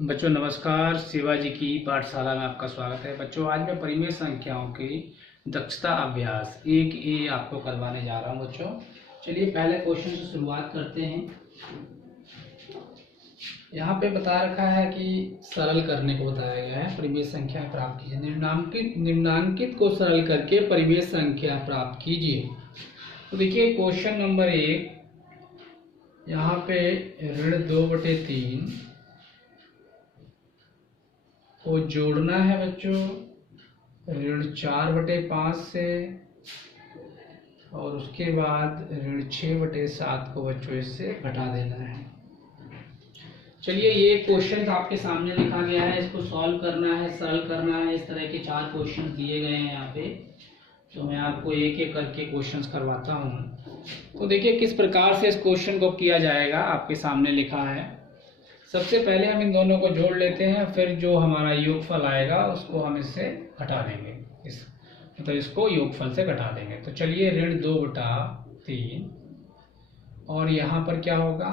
बच्चों नमस्कार। शिवाजी की पाठशाला में आपका स्वागत है। बच्चों आज मैं परिमेय संख्याओं की दक्षता अभ्यास 1A आपको करवाने जा रहा हूं। बच्चों चलिए पहले क्वेश्चन से शुरुआत करते हैं। यहाँ पे बता रखा है कि सरल करने को बताया गया है। परिमेय संख्या प्राप्त कीजिए, निम्नांकित को सरल करके परिमेय संख्या प्राप्त कीजिए। तो देखिए क्वेश्चन नंबर 1, यहाँ पे ऋण 2/3 को जोड़ना है बच्चों ऋण 4/5 से, और उसके बाद ऋण 6/7 को बच्चों इससे घटा देना है। चलिए ये क्वेश्चन आपके सामने लिखा गया है, इसको सॉल्व करना है, सरल करना है। इस तरह के 4 क्वेश्चन दिए गए हैं यहाँ पे, तो मैं आपको एक एक करके क्वेश्चंस करवाता हूँ। तो देखिए किस प्रकार से इस क्वेश्चन को किया जाएगा, आपके सामने लिखा है। सबसे पहले हम इन दोनों को जोड़ लेते हैं, फिर जो हमारा योगफल आएगा उसको हम इससे घटा देंगे, मतलब इसको योगफल से घटा देंगे। तो चलिए ऋण 2/3, और यहाँ पर क्या होगा,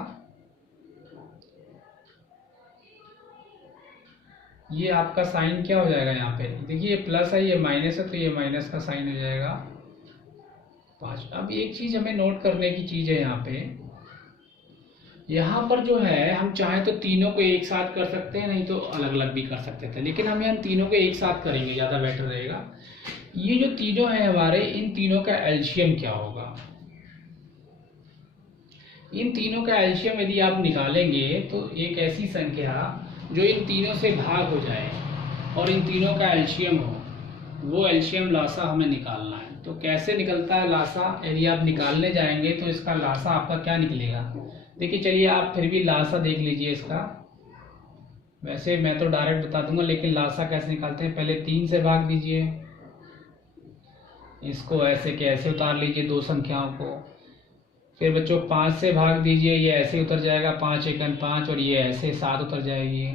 ये आपका साइन क्या हो जाएगा। यहाँ पे देखिए ये प्लस है, ये माइनस है, तो ये माइनस का साइन हो जाएगा 5। अब एक चीज हमें नोट करने की चीज है, यहाँ पर जो है हम चाहे तो तीनों को एक साथ कर सकते हैं, नहीं तो अलग अलग भी कर सकते थे, लेकिन हम तीनों को एक साथ करेंगे, ज़्यादा बेटर रहेगा। ये जो तीनों हैं हमारे, इन तीनों का एलसीएम क्या होगा। इन तीनों का एलसीएम यदि आप निकालेंगे तो एक ऐसी संख्या जो इन तीनों से भाग हो जाए और इन तीनों का एलसीएम हो, वो एलसीएम लासा हमें निकालना है। तो कैसे निकलता है लासा, यदि आप निकालने जाएंगे तो इसका लासा आपका क्या निकलेगा। देखिए चलिए आप फिर भी लासा देख लीजिए इसका। वैसे मैं तो डायरेक्ट बता दूंगा, लेकिन लासा कैसे निकालते हैं, पहले 3 से भाग दीजिए, इसको ऐसे के ऐसे उतार लीजिए दो संख्याओं को। फिर बच्चों 5 से भाग दीजिए, ये ऐसे उतर जाएगा 5 एकन 5, और ये ऐसे 7 उतर जाएगी।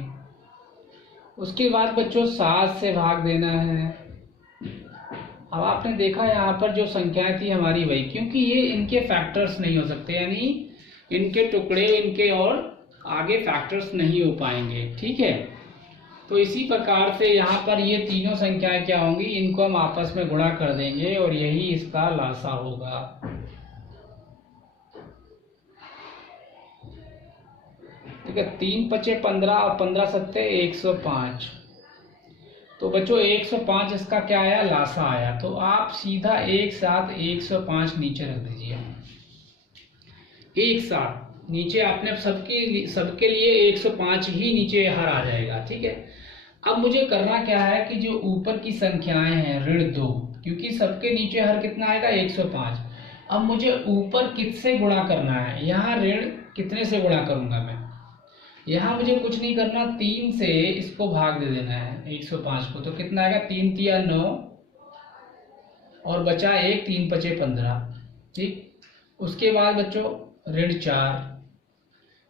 उसके बाद बच्चों 7 से भाग देना है। अब आपने देखा यहाँ पर जो संख्याएं थी हमारी वही, क्योंकि ये इनके फैक्टर्स नहीं हो सकते, यानी इनके टुकड़े इनके और आगे फैक्टर्स नहीं हो पाएंगे, ठीक है। तो इसी प्रकार से यहाँ पर ये तीनों संख्याएं क्या होंगी, इनको हम आपस में गुणा कर देंगे और यही इसका लासा होगा। ठीक है, 3 पचे 15 और 15 सत्ते 105। तो बच्चों 105 इसका क्या आया, लासा आया। तो आप सीधा एक साथ 105 नीचे रख दीजिए, एक साथ नीचे आपने सबके लिए 105 ही नीचे हर आ जाएगा, ठीक है। अब मुझे करना क्या है कि जो ऊपर की संख्याएं हैं ऋण 2, क्योंकि सबके नीचे हर कितना आएगा 105। अब मुझे ऊपर किससे गुणा करना है, यहाँ ऋण कितने से गुणा करूंगा मैं, यहाँ मुझे कुछ नहीं करना, 3 से इसको भाग दे देना है 105 को। तो कितना आएगा, 3 तिया 9 और बचा 1, 3 पचे 15, ठीक। उसके बाद बच्चों ऋण 4,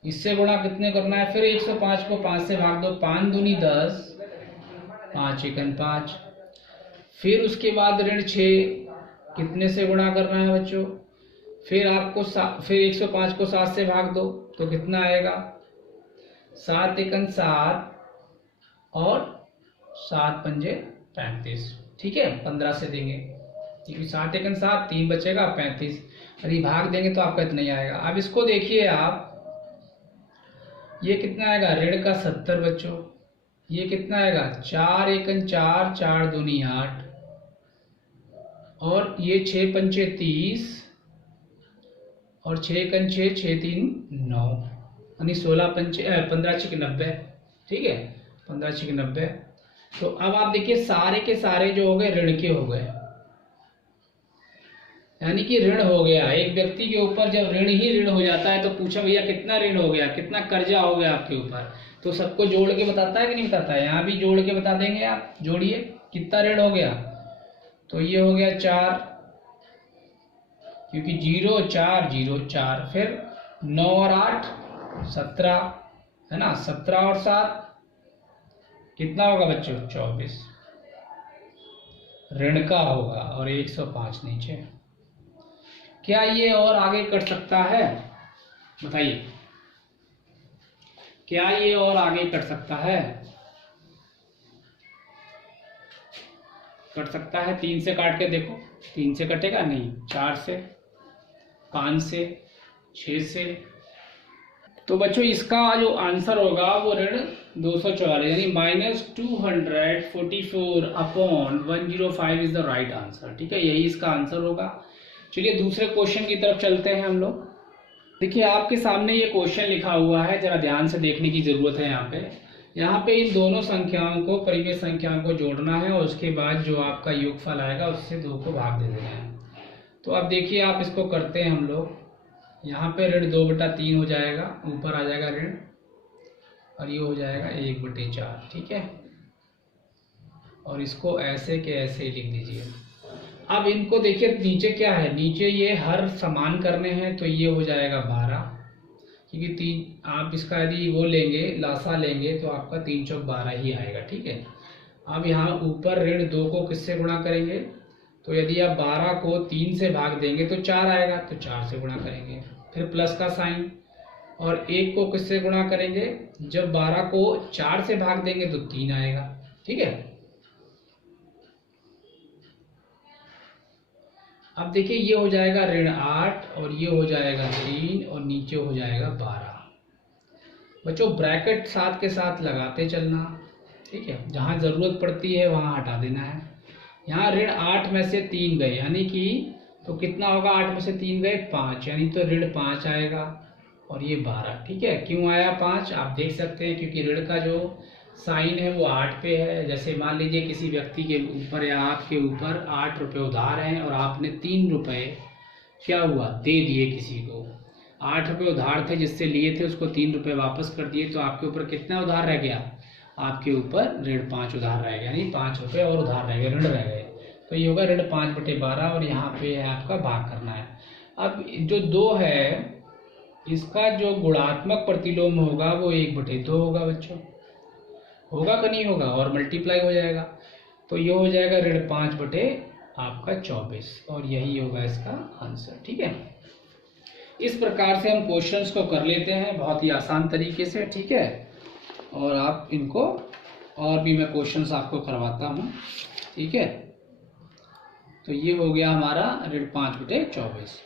इससे गुणा कितने करना है, फिर 105 को 5 से भाग दो, 5 दूनी 10, 5 एकन 5। फिर उसके बाद ऋण 6, कितने से गुणा करना है बच्चों, फिर आपको फिर 105 को 7 से भाग दो, तो कितना आएगा 7 एकन 7 और 7 पंजे 35, ठीक है। 15 से देंगे, क्योंकि 7 एकन 7, 3 बचेगा 35, यदि भाग देंगे तो आपका इतना ही आएगा। अब इसको देखिए आप, ये कितना आएगा ऋण का 70 बच्चों, ये कितना आएगा 4 एकन 4, 4 दूनी 8, और ये 6 पंचे 30 और 6 एकन 6, 6 3 9, यानी 16 पंचे 15 6 90, ठीक है, 15 6 90। तो अब आप देखिए सारे के सारे जो हो गए ऋण के हो गए, यानी कि ऋण हो गया। एक व्यक्ति के ऊपर जब ऋण ही ऋण हो जाता है तो पूछा भैया कितना ऋण हो गया, कितना कर्जा हो गया आपके ऊपर, तो सबको जोड़ के बताता है कि नहीं बताता है, यहाँ भी जोड़ के बता देंगे आप। जोड़िए कितना ऋण हो गया, तो ये हो गया 4, क्योंकि 0 4 0 4, फिर 9 और 8 17, है ना, 17 और 7 कितना होगा बच्चों 24, ऋण का होगा, और 105 नीचे। क्या ये और आगे कट सकता है, बताइए। क्या ये और आगे कट सकता है? कट सकता है। 3 से काट के देखो, 3 से कटेगा नहीं, 4 से, 5 से, 6 से। तो बच्चों इसका जो आंसर होगा वो ऋण 244 यानी -244 upon 105 is the right answer. ठीक है, यही इसका आंसर होगा। चलिए दूसरे क्वेश्चन की तरफ चलते हैं हम लोग। देखिए आपके सामने ये क्वेश्चन लिखा हुआ है, जरा ध्यान से देखने की जरूरत है। यहाँ पे इन दोनों संख्याओं को, परिमेय संख्याओं को जोड़ना है और उसके बाद जो आपका योगफल आएगा उससे 2 को भाग दे देना है। तो अब देखिए आप इसको करते हैं हम लोग। यहाँ पे ऋण 2/3 हो जाएगा, ऊपर आ जाएगा ऋण, और ये हो जाएगा 1/4। ठीक है, और इसको ऐसे के ऐसे ही लिख दीजिए। अब इनको देखिए नीचे क्या है, नीचे ये हर समान करने हैं, तो ये हो जाएगा 12, क्योंकि 3 आप इसका यदि वो लेंगे, लासा लेंगे, तो आपका 3 चौक 12 ही आएगा। ठीक है, अब यहाँ ऊपर ऋण 2 को किससे गुणा करेंगे, तो यदि आप 12 को 3 से भाग देंगे तो 4 आएगा, तो 4 से गुणा करेंगे, फिर प्लस का साइन, और 1 को किससे गुणा करेंगे, जब 12 को 4 से भाग देंगे तो 3 आएगा। ठीक है, अब देखिए ये हो जाएगा ऋण 8 और ये हो जाएगा 3 और नीचे हो जाएगा 12। बच्चों ब्रैकेट साथ के साथ लगाते चलना। ठीक है, जहाँ ज़रूरत पड़ती है वहाँ हटा देना है। यहाँ ऋण 8 में से 3 गए, यानी कि तो कितना होगा, 8 में से 3 गए 5, यानी तो ऋण 5 आएगा, और ये 12। ठीक है, क्यों आया 5 आप देख सकते हैं, क्योंकि ऋण का जो साइन है वो 8 पे है। जैसे मान लीजिए किसी व्यक्ति के ऊपर या आपके ऊपर 8 रुपये उधार हैं और आपने 3 रुपये क्या हुआ, दे दिए किसी को। 8 रुपये उधार थे जिससे लिए थे, उसको 3 रुपये वापस कर दिए, तो आपके ऊपर कितना उधार रह गया, आपके ऊपर ऋण 5 उधार रह गया, यानी 5 रुपये और उधार रह गए, ऋण रह गए। तो ये होगा ऋण 5/12 और यहाँ पे है आपका भाग करना है। अब जो 2 है इसका जो गुणात्मक प्रतिलोम होगा वो 1/2 होगा बच्चों, होगा कि नहीं होगा, और मल्टीप्लाई हो जाएगा, तो ये हो जाएगा ऋण 5/24 और यही होगा इसका आंसर। ठीक है, इस प्रकार से हम क्वेश्चंस को कर लेते हैं बहुत ही आसान तरीके से। ठीक है, और आप इनको और भी मैं क्वेश्चंस आपको करवाता हूँ। ठीक है, तो ये हो गया हमारा ऋण 5/24।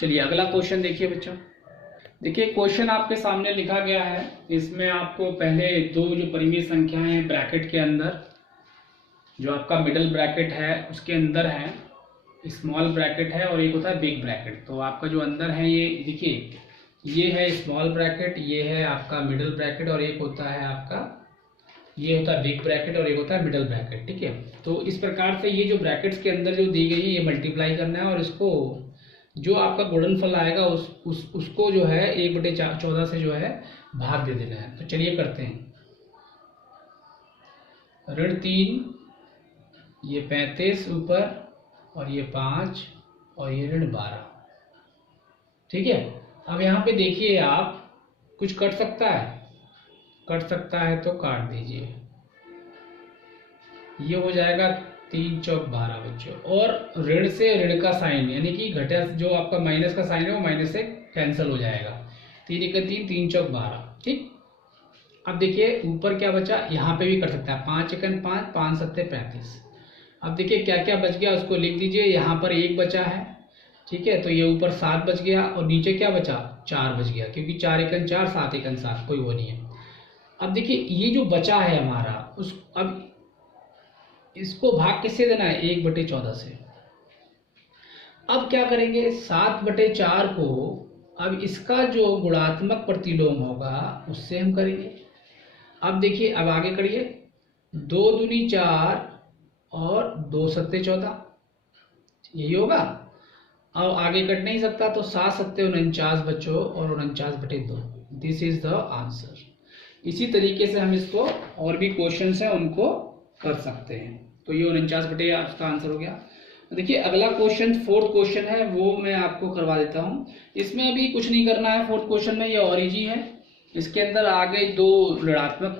चलिए अगला क्वेश्चन देखिए बच्चों। देखिए क्वेश्चन आपके सामने लिखा गया है, इसमें आपको पहले 2 जो परिमेय संख्याएं हैं ब्रैकेट के अंदर, जो आपका मिडल ब्रैकेट है उसके अंदर है, स्मॉल ब्रैकेट है और एक होता है बिग ब्रैकेट। तो आपका जो अंदर है ये देखिए, ये है स्मॉल ब्रैकेट, ये है आपका मिडल ब्रैकेट, और एक होता है आपका, ये होता है बिग ब्रैकेट और एक होता है मिडल ब्रैकेट। ठीक है, तो इस प्रकार से ये जो ब्रैकेट्स के अंदर जो दी गई है ये मल्टीप्लाई करना है, और इसको जो आपका गुणनफल आएगा उसको जो है 1/14 से जो है भाग दे देना है। तो चलिए करते हैं। ऋण 3, ये 35 ऊपर, और ये 5, और ये ऋण 12। ठीक है, अब यहाँ पे देखिए आप, कुछ कट सकता है, कट सकता है तो काट दीजिए। ये हो जाएगा 3 चौक 12 बच्चों, और ऋण से ऋण का साइन यानी कि घटा, जो आपका माइनस का साइन है वो माइनस से कैंसिल हो जाएगा। 3 × 3 3 चौक 12। ठीक, अब देखिए ऊपर क्या बचा, यहाँ पे भी कर सकता है, 5 × 5 5 × 7 35। अब देखिए क्या क्या बच गया उसको लिख दीजिए। यहाँ पर 1 बचा है, ठीक है, तो ये ऊपर 7 बच गया, और नीचे क्या बचा, 4 बच गया, क्योंकि 4 × 4 7 × 7 कोई वो नहीं है। अब देखिए ये जो बचा है हमारा, उस अब इसको भाग किससे देना है, 1/14 से। अब क्या करेंगे, 7/4 को अब इसका जो गुणात्मक प्रतिलोम होगा उससे हम करेंगे। अब देखिए अब आगे करिए, 2 दूनी 4 और 2 सत्ते 14, यही होगा। अब आगे कट नहीं सकता, तो 7 सत्ते 49 बच्चों और 49/2, दिस इज द आंसर। इसी तरीके से हम इसको और भी क्वेश्चन हैं उनको कर सकते हैं। तो ये 49/8 का आंसर हो गया। देखिए अगला क्वेश्चन 4th क्वेश्चन है, वो मैं आपको करवा देता हूँ। इसमें अभी कुछ नहीं करना है 4th क्वेश्चन में, ये और इजी है। इसके अंदर आगे 2 ऋणात्मक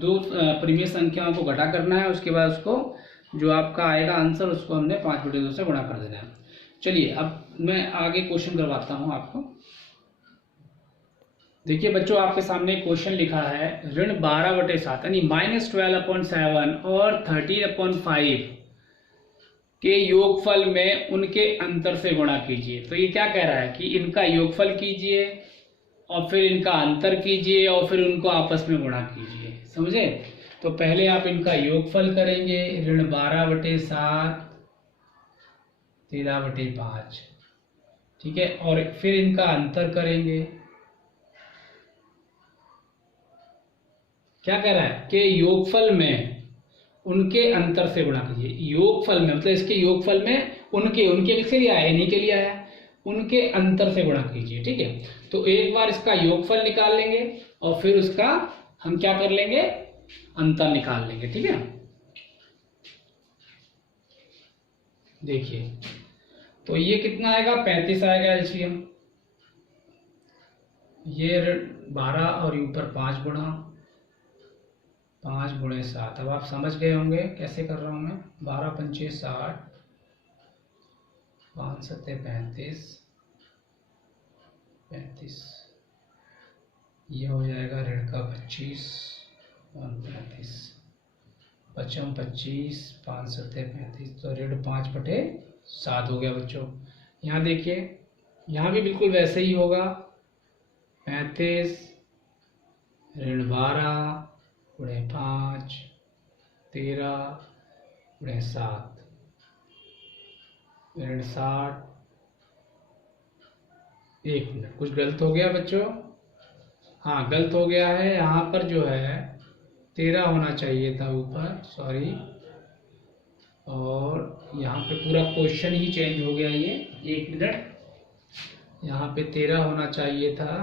2 परिमेय संख्याओं को घटा करना है, उसके बाद उसको जो आपका आएगा आंसर उसको हमने 5/2 से गुणा कर देना है। चलिए अब मैं आगे क्वेश्चन करवाता हूँ आपको। देखिए बच्चों, आपके सामने एक क्वेश्चन लिखा है, ऋण 12/7 यानी -12/7 और 13/5 के योगफल में उनके अंतर से गुणा कीजिए। तो ये क्या कह रहा है कि इनका योगफल कीजिए और फिर इनका अंतर कीजिए और फिर उनको आपस में गुणा कीजिए। समझे? तो पहले आप इनका योगफल करेंगे, ऋण 12/7 13/5, ठीक है, और फिर इनका अंतर करेंगे। क्या कह रहा है कि योगफल में उनके अंतर से गुणा कीजिए। योगफल में मतलब इसके योगफल में उनके किसके लिए आया? इन्हीं के लिए आया। उनके अंतर से गुणा कीजिए, ठीक है। तो एक बार इसका योगफल निकाल लेंगे और फिर उसका हम क्या कर लेंगे? अंतर निकाल लेंगे, ठीक है। देखिए, तो ये कितना आएगा? 35 आएगा एलसीएम। ये 12 और ऊपर 5 गुणा 5 × 7। अब आप समझ गए होंगे कैसे कर रहा हूं मैं। 12 × 5 = 60, 5 × 7 = 35। ये हो जाएगा ऋण का 25 और 35, 55 25, 5 × 7 = 35। तो ऋण 5/7 हो गया बच्चों। यहाँ देखिए, यहाँ भी बिल्कुल वैसे ही होगा। 35 ऋण 12 × 5 13 × 7 ऋण 60। 1 मिनट, कुछ गलत हो गया बच्चों। हाँ, गलत हो गया है। यहाँ पर जो है 13 होना चाहिए था ऊपर, सॉरी। और यहाँ पे पूरा क्वेश्चन ही चेंज हो गया ये। 1 मिनट, यहाँ पे 13 होना चाहिए था,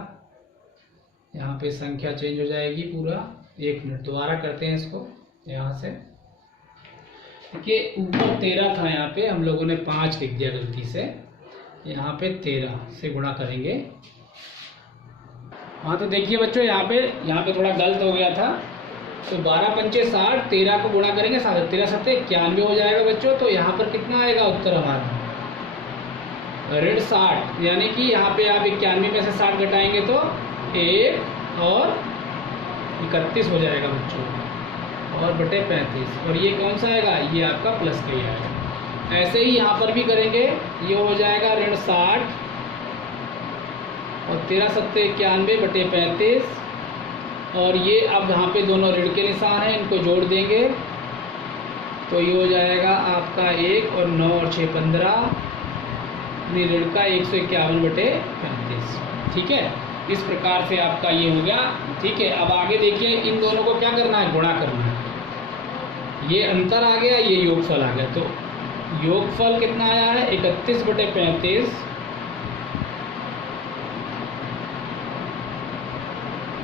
यहाँ पे संख्या चेंज हो जाएगी पूरा। 1 मिनट, दोबारा करते हैं इसको यहाँ से। देखिए, ऊपर 13 था, यहाँ पे हम लोगों ने 5 लिख दिया गलती से। यहाँ पे 13 से गुणा करेंगे। हाँ, तो देखिए बच्चों, यहाँ पे थोड़ा गलत हो गया था। तो 12 × 5 = 60, 13 को गुणा करेंगे 7, 13 × 7 = 91 हो जाएगा बच्चों। तो यहाँ पर कितना आएगा उत्तर हमारा? ऋण 60, यानी कि यहाँ पे आप 91 में से 60 घटाएंगे तो 1 और 31 हो जाएगा बच्चों, और बटे 35। और ये कौन सा आएगा? ये आपका प्लस का ही आएगा। ऐसे ही यहाँ पर भी करेंगे। ये हो जाएगा ऋण 60 और 13 × 7 = 91 बटे 35। और ये अब यहाँ पे दोनों ऋण के निशान हैं, इनको जोड़ देंगे तो ये हो जाएगा आपका 1 और 9 और 6 15, ऋण का 151 बटे 35, ठीक है। इस प्रकार से आपका ये हो गया, ठीक है। अब आगे देखिए, इन दोनों को क्या करना है? गुणा करना है। ये अंतर आ गया, ये योगफल आ गया। तो योगफल कितना आया है? 31 बटे 35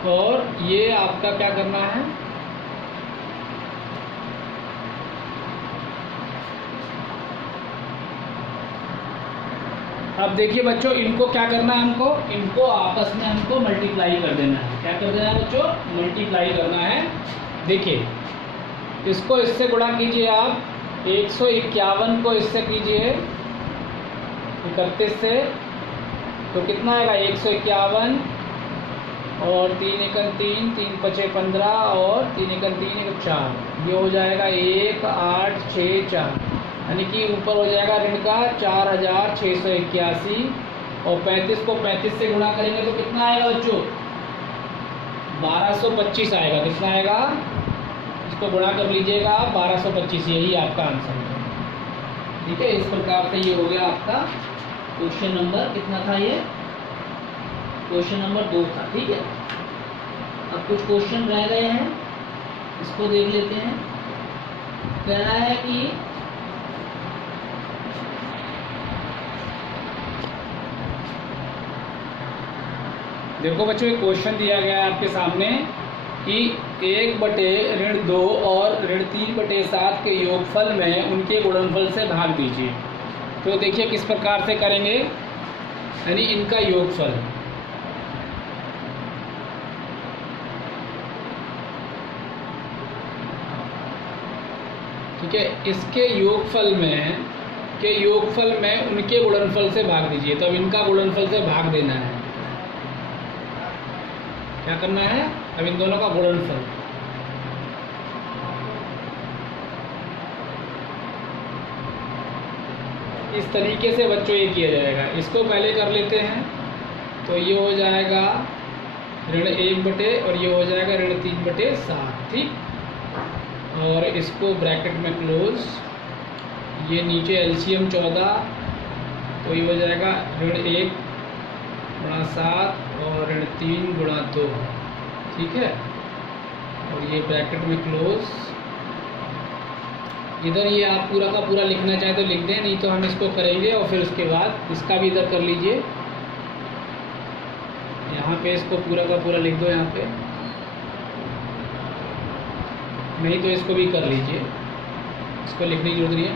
और ये आपका क्या करना है? अब देखिए बच्चों, इनको क्या करना है? इनको आपस में हमको मल्टीप्लाई कर देना है। क्या कर देना है बच्चों? मल्टीप्लाई करना है। देखिए, इसको इससे गुणा कीजिए आप। 151 को इससे कीजिए 31 से, तो कितना आएगा? 151 और 3 × 3, 3 × 5 = 15 और 3 × 3 = 4। ये हो जाएगा 1 8 6 4, यानी कि ऊपर हो जाएगा ऋण का 4681 और 35 को 35 से गुणा करेंगे तो कितना आएगा बच्चों? 1225 आएगा। कितना आएगा? इसको गुणा कर लीजिएगा, 1225, यही आपका आंसर है, ठीक है। इस प्रकार से ये हो गया आपका क्वेश्चन नंबर कितना था? ये क्वेश्चन नंबर 2 था, ठीक है। अब कुछ क्वेश्चन रह गए हैं, इसको देख लेते हैं। कह रहा है कि देखो बच्चों, एक क्वेश्चन दिया गया है आपके सामने कि 1 बटे ऋण 2 और ऋण 3/7 के योगफल में उनके गुणनफल से भाग दीजिए। तो देखिए किस प्रकार से करेंगे, यानी इनका योगफल। ठीक है, इसके योगफल में उनके गुणनफल से भाग दीजिए। तो अब इनका गुणनफल से भाग देना है। क्या करना है, अब इन दोनों का गुणनफल। इस तरीके से बच्चों ये किया जाएगा। इसको पहले कर लेते हैं, तो ये हो जाएगा ऋण 1 और ये हो जाएगा ऋण 3/7, ठीक। और इसको ब्रैकेट में क्लोज, ये नीचे एलसीएम 14, तो ये हो जाएगा ऋण 1/7 और ऋण 3/2, ठीक है। और ये ब्रैकेट में क्लोज। इधर ये आप पूरा का पूरा लिखना चाहें तो लिख दें, नहीं तो हम इसको करेंगे और फिर उसके बाद इसका भी इधर कर लीजिए। यहाँ पे इसको पूरा का पूरा लिख दो यहाँ पे, नहीं तो इसको भी कर लीजिए, इसको लिखने की जरूरत नहीं है।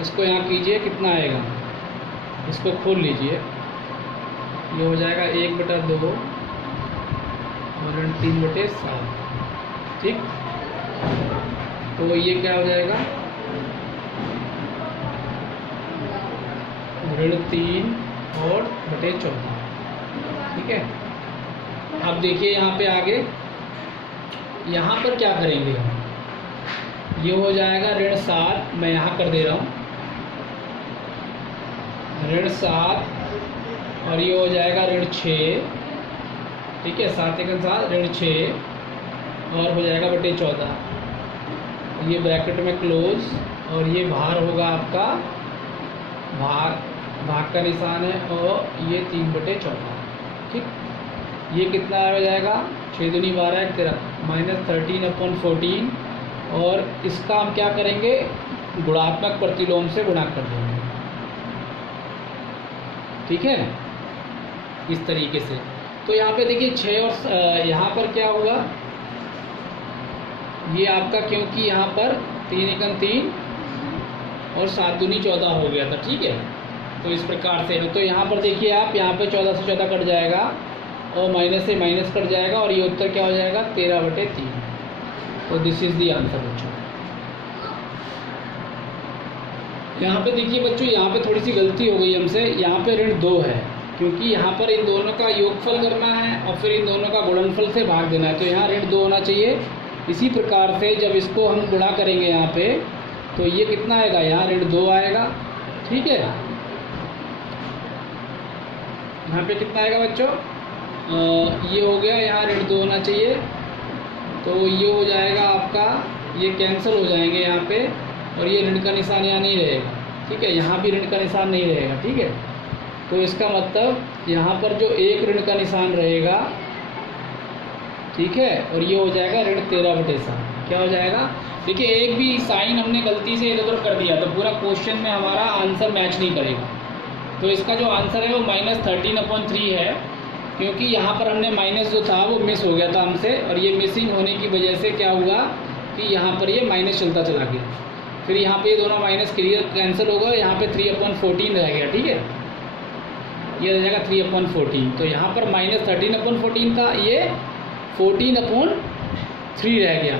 इसको यहाँ कीजिए, कितना आएगा, इसको खोल लीजिए, ये हो जाएगा 1/2 और ऋण 3/7, ठीक। तो ये क्या हो जाएगा, ऋण 3/14, ठीक है। अब देखिए यहाँ पे आगे, यहाँ पर क्या करेंगे हम, ये हो जाएगा ऋण 7, मैं यहाँ कर दे रहा हूँ ऋण 7, और ये हो जाएगा ऋण 6, ठीक है। 7 के साथ ऋण 6 और हो जाएगा बटे 14, ये ब्रैकेट में क्लोज, और ये भार होगा आपका, भाग का निशान है, और ये 3/14, ठीक। ये कितना हो जाएगा, 6 दूनी 12 13 -13/14, और इसका हम क्या करेंगे, गुणात्मक प्रतिलोम से गुणा कर देंगे, ठीक है, इस तरीके से। तो यहाँ पे देखिए 6 और यहाँ पर क्या हुआ, ये आपका, क्योंकि यहाँ पर 3 एकम 3 और 7 दूनी 14 हो गया था, ठीक है। तो इस प्रकार से, तो यहाँ पर देखिए आप, यहाँ पे 14 से 14 कट जाएगा और माइनस से माइनस कट जाएगा, और ये उत्तर क्या हो जाएगा, 13/3। तो दिस इज द आंसर बच्चों। यहाँ पे देखिए बच्चों, यहाँ पे थोड़ी सी गलती हो गई हमसे, यहाँ पे ऋण 2 है, क्योंकि यहाँ पर इन दोनों का योगफल करना है और फिर इन दोनों का गुणनफल से भाग देना है, तो यहाँ ऋण 2 होना चाहिए। इसी प्रकार से जब इसको हम गुणा करेंगे यहाँ पे, तो ये कितना आएगा, यहाँ ऋण 2 आएगा, ठीक है। यहाँ पे कितना आएगा बच्चों, ये हो गया, यहाँ ऋण 2 होना चाहिए, तो ये हो जाएगा आपका, ये कैंसिल हो जाएंगे यहाँ पे, और ये ऋण का निशान यहाँ नहीं रहेगा, ठीक है। यहाँ भी ऋण का निशान नहीं रहेगा, ठीक है। तो इसका मतलब यहाँ पर जो एक ऋण का निशान रहेगा, ठीक है, और ये हो जाएगा ऋण 13/7, क्या हो जाएगा, देखिए एक भी साइन हमने गलती से इधर उधर कर दिया तो पूरा क्वेश्चन में हमारा आंसर मैच नहीं करेगा। तो इसका जो आंसर है वो -13/3 है, क्योंकि यहाँ पर हमने माइनस जो था वो मिस हो गया था हमसे, और ये मिसिंग होने की वजह से क्या हुआ कि यहाँ पर ये माइनस चलता चला गया, फिर यहाँ पे ये दोनों माइनस क्लियर कैंसिल हो गए, यहाँ पे 3/14 रह गया, ठीक है, ये रह जाएगा 3/14। तो यहाँ पर -13/14 था, ये 14/3 रह गया,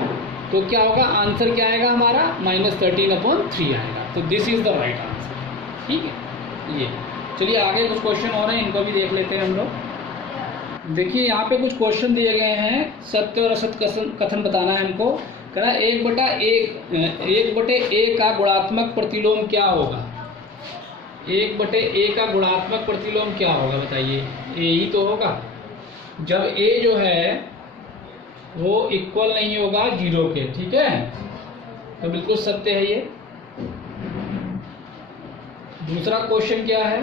तो क्या होगा, आंसर क्या आएगा हमारा, -13/3 आएगा। तो this is the right answer, ठीक है। ये चलिए आगे कुछ क्वेश्चन हो रहे हैं, इनको भी देख लेते हैं हम लोग। देखिए यहाँ पे कुछ क्वेश्चन दिए गए हैं, सत्य और असत्य कथन बताना है हमको। कह रहा है 1/A का गुणात्मक प्रतिलोम क्या होगा, 1/A का गुणात्मक प्रतिलोम क्या होगा, बताइए। A ही तो होगा, जब A जो है वो इक्वल नहीं होगा 0 के, ठीक है, तो बिल्कुल सत्य है ये। दूसरा क्वेश्चन क्या है,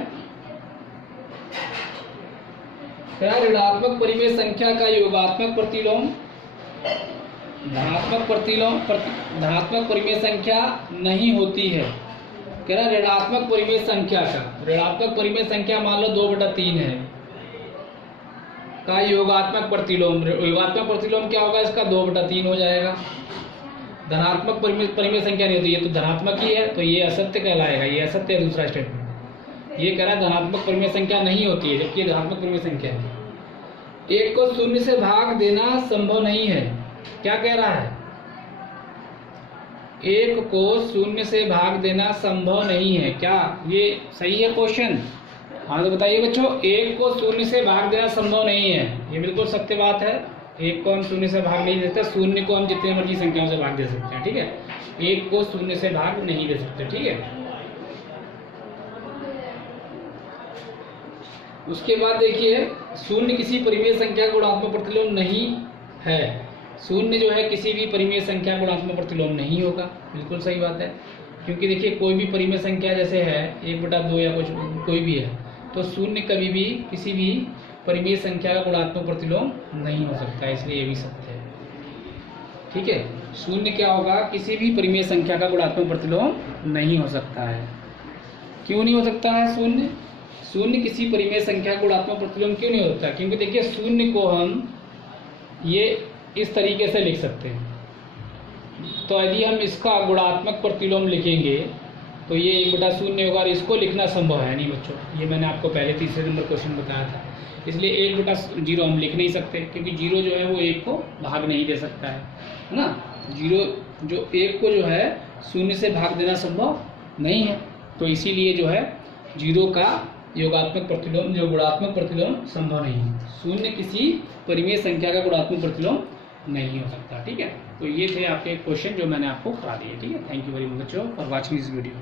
क्या ऋणात्मक परिमेय संख्या का योगात्मक प्रतिलोम धनात्मक परिमेय संख्या नहीं होती है। कह रहा ऋणात्मक परिमेय संख्या का, ऋणात्मक परिमेय संख्या मान लो 2/3 है, का योगात्मक प्रतिलोम, योगात्मक प्रतिलोम क्या होगा इसका, 2/3 हो जाएगा। धनात्मक परिमेय संख्या नहीं होती, ये तो धनात्मक ही है, तो ये असत्य कहलाएगा, ये असत्य है दूसरा स्टेटमेंट। ये कह रहा है धनात्मक परिमेय संख्या नहीं होती है, जबकि धनात्मक परिमेय संख्या है। 1 को 0 से भाग देना संभव नहीं है, क्या कह रहा है, 1 को 0 से भाग देना संभव नहीं है, क्या ये सही है क्वेश्चन, हाँ तो बताइए बच्चों, 1 को शून्य से भाग देना संभव नहीं है, ये बिल्कुल सत्य बात है। 1 को हम शून्य से भाग नहीं दे सकते, शून्य को हम जितने मर्जी संख्याओं से भाग दे सकते हैं, ठीक है। 1 को शून्य से भाग नहीं दे सकते, ठीक है। उसके बाद देखिए, शून्य किसी परिमेय संख्या का गुणात्मक प्रतिलोम नहीं है। शून्य जो है किसी भी परिमेय संख्या का गुणात्मक प्रतिलोम नहीं होगा, बिल्कुल सही बात है। क्योंकि देखिए कोई भी परिमेय संख्या जैसे है 1/2 या कुछ कोई भी है, तो शून्य कभी भी किसी भी परिमेय संख्या का गुणात्मक प्रतिलोम नहीं हो सकता है, इसलिए ये भी सत्य है, ठीक है। शून्य क्या होगा, किसी भी परिमेय संख्या का गुणात्मक प्रतिलोम नहीं हो सकता है। क्यों नहीं हो सकता है शून्य? शून्य किसी परिमेय संख्या का गुणात्मक प्रतिलोम क्यों नहीं होता? क्योंकि देखिए शून्य को हम ये इस तरीके से लिख सकते हैं, तो यदि हम इसका गुणात्मक प्रतिलोम लिखेंगे तो ये 1/0 होगा, और इसको लिखना संभव है नहीं बच्चों। ये मैंने आपको पहले तीसरे नंबर क्वेश्चन बताया था। इसलिए 1/0 हम लिख नहीं सकते, क्योंकि 0 जो है वो 1 को भाग नहीं दे सकता है ना। 0 जो 1 को जो है 0 से भाग देना संभव नहीं है, तो इसीलिए जो है 0 का योगात्मक प्रतिलोम जो गुणात्मक प्रतिलोम संभव नहीं है। शून्य किसी परिमेय संख्या का गुणात्मक प्रतिलोम नहीं हो सकता, ठीक है। तो ये थे आपके क्वेश्चन जो मैंने आपको करा दिए, ठीक है। थैंक यू वेरी मच बच्चों फॉर वॉचिंग दिस वीडियो।